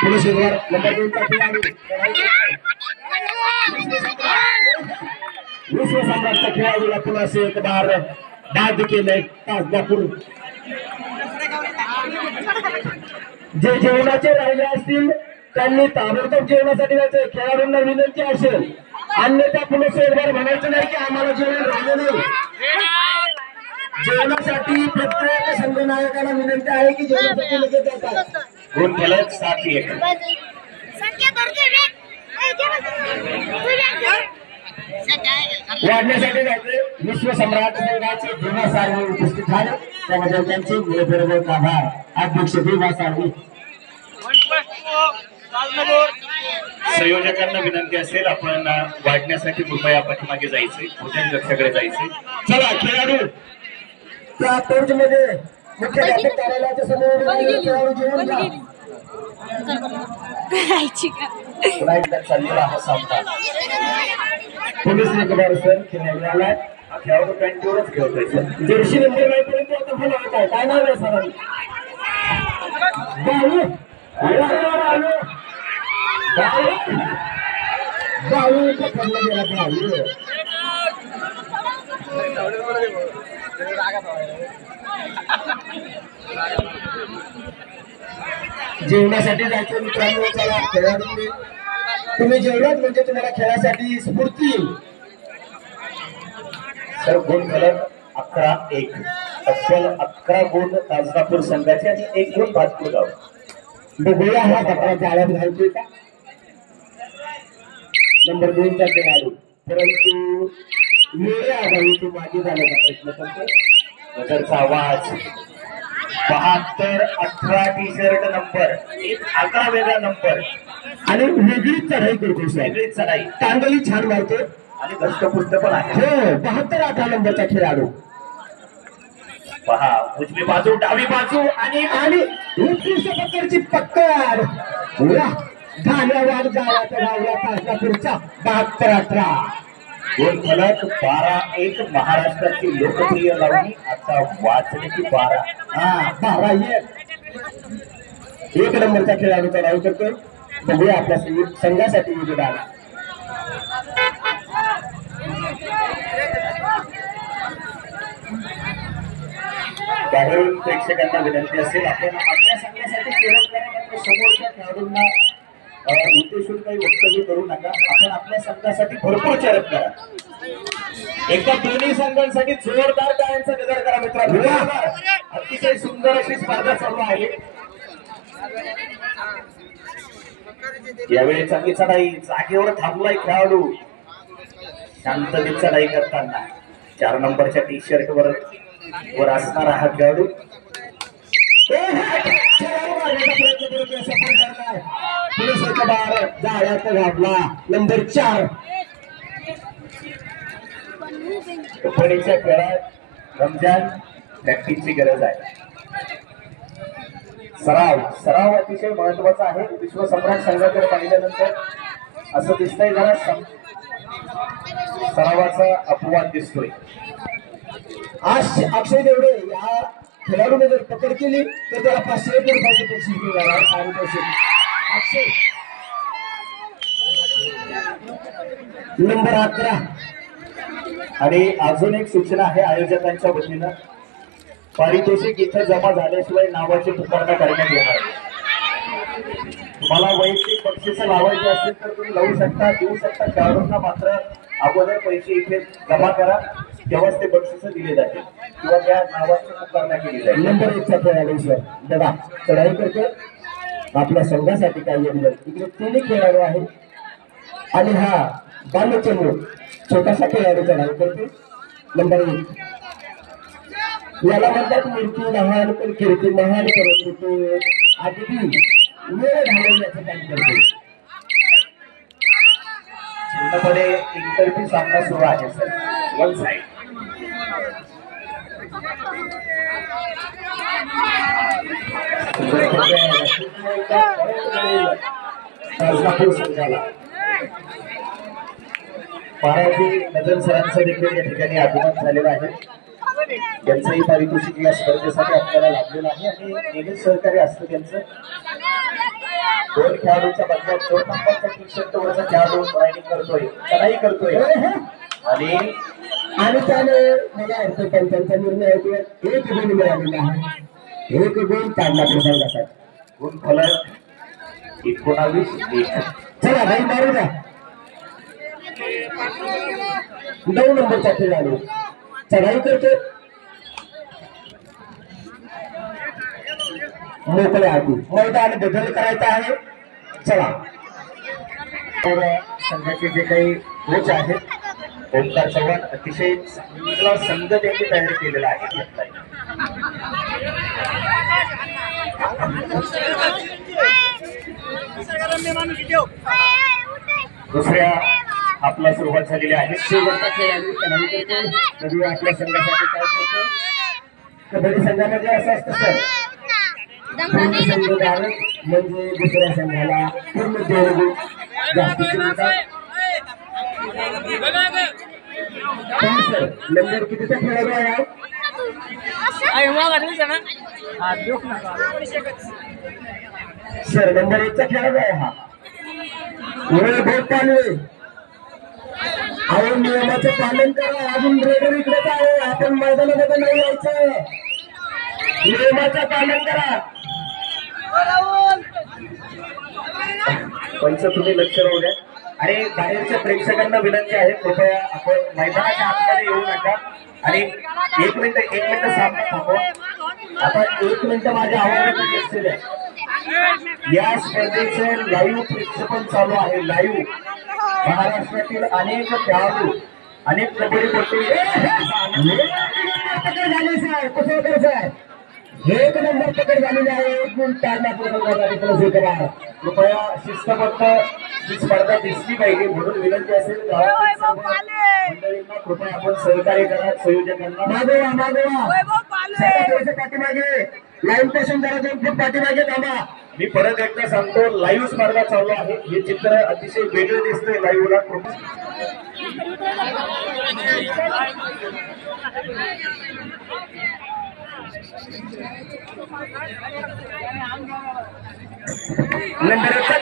Police number 2 का खिलाड़ी विश्व सम्राटच्या खेळाडूला पुन्हा एक बार बाद केलंय तासगापूर। जे जेवणाचे राहिले असतील त्यांनी ताबडतोब जेवणासाठी जायचं। खेळाडूंना विनंती असेल, अन्यथा पुन्हा एक बार म्हणायचं नाही की आम्हाला जेवण राहिलं नाही। जेवणासाठी प्रत्येक संघनायकाला विनंती आहे की जेवणासाठी लगेच जातात। गुण फलक 7-1 वाढण्यासाठी जायचे। विश्वसम्राट संघाचे भीमा साळवी उपस्थित झाले, त्यामध्ये त्यांचे वेळोवेळी आभार। अध्यक्ष भीमा साळवी। संयोजकांना विनंती असेल आपण वाढण्यासाठी कृपया पाठीमागे जायचे, भोजन कक्षाकडे जायचे। चला खेळाडू त्या टोर्च मध्ये मुख्य कार्यालयाच्या समोर खेळाडू जेवण घ्या। चाललेला हा सामना पोलीस निकबार सर खेळाडूला खेळाडू पॅन्टवरच खेळतोय सर। जर्सी नंबर नाही परंतु आता फॉलो होत आहे। काय नाव आहे सर? बाळू बाळू पकडला गेला बाळू। जेवणासाठी जायचं मित्रांनो। चला खेळाडू तुम्ही जेवणात म्हणजे तुम्हाला खेळासाठी स्फूर्ती येईल। सर गुण फलक 11-1 तब्बल 11 गुण तासगापूर संघाचे आणि 1 गुण भातपूर गाव। बघूया हा कपडा जाळ्यात घालतोय का नंबर 2 चा खेळाडू, परंतु वेळा अभावी तो मागे जाण्याचा प्रश्न करतो। नजरचा आवाज 72-18 टी शर्ट नंबर 11 वेगळा नंबर आणि वेगळीच चढाई करतो सर। वेगळीच चढाई, टांगली छान मारतो आणि दष्टपुष्ट पण आहे। हो 72-18 नंबरचा खेळाडू। पहा उजवी बाजू डावी बाजू आणि उत्कृष्ट प्रकारची पकड। धन्यवाद गावाच्या गावला तासगापूरचा 72-18 गुण फलक 12-1 महाराष्ट्राची लोकप्रिय लावणी आता वाचली की 12-1 एक नंबरचा खेळाडूचा डाव करतो। बघूया आपल्या संघासाठी योगदान। बाहेरून प्रेक्षकांना विनंती असेल आपण आपल्या संघासाठी केवळ करा, मात्र समोरच्या खेळाडूंना उद्देशून काही वक्तव्य करू नका। आपण आपल्या संघासाठी भरपूर चरत करा। एकदा दोन्ही संघांसाठी जोरदार टाळ्यांचा गजर करा मित्रांनो। अतिशय सुंदर अशी स्पर्धा चालू आहे। यावेळी चांगली चढाई, जागेवर थांबलाय खेळाडू शांततेत चढाई करताना। 4 नंबरच्या टी शर्ट वर असणारा हा खेळाडू जाळ्यात घातला नंबर 4। कबड्डीच्या खेळात रमजान प्रॅक्टिसची गरज आहे। सराव अतिशय महत्वाचा आहे। विश्वसम्राट संघाकडे पाहिल्यानंतर असं दिसतंय जरा सरावाचा अपवाद दिसतोय। अक्षय देवडे या खेळाडूने जर पकड केली तर त्याला 500 रुपयाचे बक्षीस मिळणार। अक्षय नंबर 11 आणि अजून एक सूचना आहे आयोजकांच्या वतीनं, पारितोषिक इथं जमा झाल्याशिवाय नावाची पुकारणी करण्यात येणार आहे। तुम्हाला वैयक्तिक बक्षीस लावायचे असतील तर तुम्ही लावू शकता, देऊ शकता। खेळाडूंना मात्र अगोदर पैसे इथे जमा करा, तेव्हाच ते बक्षीस दिले जातील किंवा त्या नावाची पुकारणी केली जाईल। नंबर 1 चा खेळाडू सर बघा चढाई करतो आपल्या संघासाठी। काय योगदान इकडे 3 खेळाडू आहेत आणि हा बालचंद्र छोटासा खेळाडू चढाई करतो नंबर 1। याला म्हणतात मूर्ती लहान पण कीर्ती महान करत होतो। अगदी वेळ घालवण्याचं काम करतो। चिन्हपणे एकतर्फी सामना सुरू आहे सर, 1 साइड। तासगापूर संघाला पाराजी नजर सरांचं देखील या ठिकाणी आगमन झालेलं आहे। त्यांचंही पारितोषिक या स्पर्धेसाठी आपल्याला लाभलेलं आहे आणि नेहमीच सहकार्य असतं त्यांचं. 2 खेळाडूंच्या बदल्यात 2 नंबरचा टी शर्ट वरचा खेळाडू रायडिंग करतोय, चढाई करतोय आणि त्याने मला वाटतं त्यांचा निर्णय आहे 1 गुण मिळालेला आहे. 1 गुण काढला प्रसंगासाठी. गुण फलक 19-1. चला भाई मारू द्या. 9 नंबरचा खेळाडू चढाई करतो मोकळे हाती. मैदान बदल करायचा आहे. चला तर संघाचे जे काही कोच आहेत ओंकार चव्हाण अतिशय चांगला संघ त्यांनी तयार केलेला आहे. दुसऱ्या आपला सुरुवात झालेली आहे. शेवटचा खेळाडू चढाई करतो. कधी आपल्या संघासाठी काय करतो. कबड्डी संघामध्ये असं असतं सर, पूर्ण संघधारक म्हणजे दुसऱ्या संघाला पूर्ण 2 गुण जास्तीचे मिळतात. सर नंबर कितीचा खेळाडू आहे? सर नंबर 1चा खेळाडू आहे हा. बहुत पालवे अहो नियमाचं पालन करा. अजून रेडर इकडेच आहे. आपण मैदानामध्ये नाही यायचं. नियमाचं पालन करा. पंच तुम्ही लक्ष राहू द्या आणि बाहेरच्या प्रेक्षकांना विनंती आहे कृपया आपण मैदानाच्या आतमध्ये येऊ नका आणि 1 मिनिट सामना थांबवा. आता 1 मिनिट माझ्या आवाजात लक्ष द्या. या स्पर्धेचं लाईव्ह प्रेक्षेपण चालू आहे. लाईव्ह महाराष्ट्रातील अनेक खेळाडू अनेक कबड्डीपटू झाले सर. कसं करायचं? 1 नंबर पकड झालेली आहे. 1 गुण काढला प्रसंगासाठी करा. कृपया शिस्तबद्ध ही स्पर्धा दिसली पाहिजे म्हणून विनंती असेल मंडळींना कृपया आपण सहकार्य करा. संयोजकांना मागोवा पाठीमागे लाईव्ह पासून जरा 2 फूट पाठीमागे थांबा. मी परत एकदा सांगतो लाईव्ह स्पर्धा चालू आहे. हे चित्र अतिशय वेगळं दिसतंय लाईव्हला. नंबर 1चा